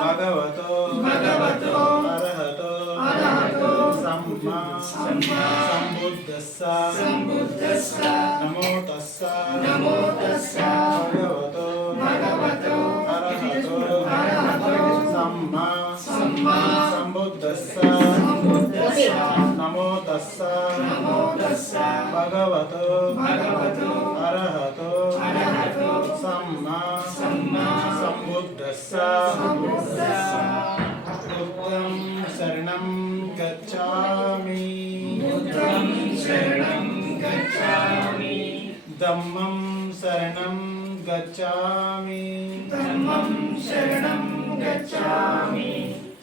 భగవతో అర్హతో సమ్మా సంబుద్ధస్స నమో తస్స భగవతో అర్హతో సమ్మా సంబుద్ధస్స నమో తస్స భగవతో అర్హతో సమ్మా సంబుద్ధస్స బుద్ధం శరణం గచ్ఛామి ధమ్మం శరణం గచ్ఛామి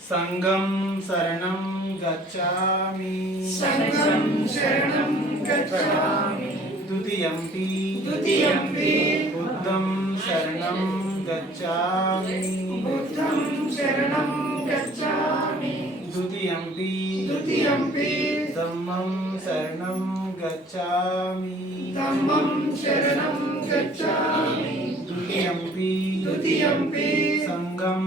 సంఘం శరణం గచ్ఛామి ద్వితీయంపి బుద్ధం శరణం గచ్ఛామి ద్వితీయంపి ధమ్మం శరణం గచ్ఛామి ద్వితీయంపి సంఘం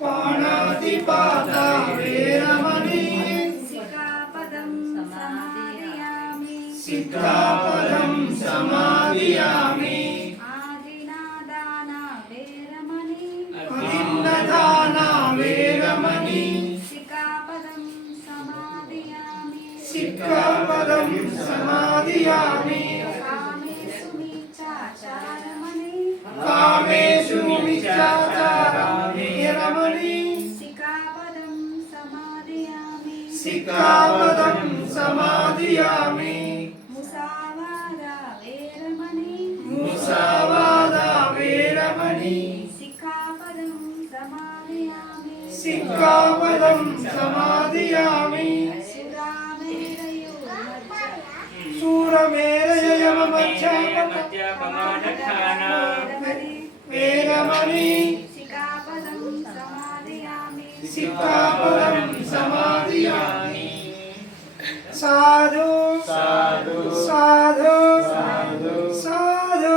పాణాతిపాత వేరమణి సిక్ఖాపదం సమాదియామి ఆదినాదాన వేరమణి సిక్ఖాపదం సమాదియామి కామేషు మిచ్ఛాచారమణి సిక్ఖాపదం సమాదియామి ముసావాదా వేరమణి సిక్ఖాపదం సమాదియామి వేరమణి సిక్ఖాపదం సమాదియామి సాధు సాధు సాధు సాధు సాధు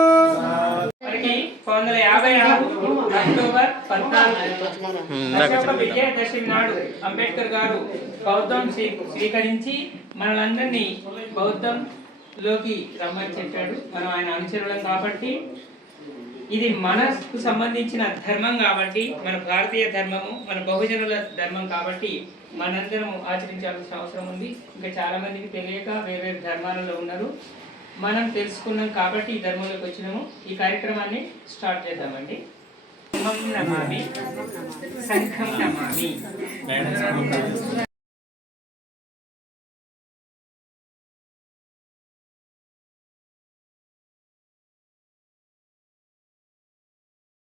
మనకి 1956 అక్టోబర్ 14 విజయదశమి నాడు అంబేద్కర్ గారు బౌద్ధం స్వీకరించి మనలందరినీ బౌద్ధంలోకి రమ్మని చెప్పాడు. మనం ఆయన అనుచరులం కాబట్టి ఇది మనకు సంబంధించిన ధర్మం కాబట్టి, మన భారతీయ ధర్మము, మన బహుజనుల ధర్మం కాబట్టి మనందరం ఆచరించాల్సిన అవసరం ఉంది. ఇంకా చాలా మందికి తెలియక వేరే ధర్మాలలో ఉన్నారు. మనం తెలుసుకున్నాం కాబట్టి ఈ ధర్మంలోకి వచ్చినాము. ఈ కార్యక్రమాన్ని స్టార్ట్ చేద్దామండి. సంఘం నమామి, సంఘం నమామి.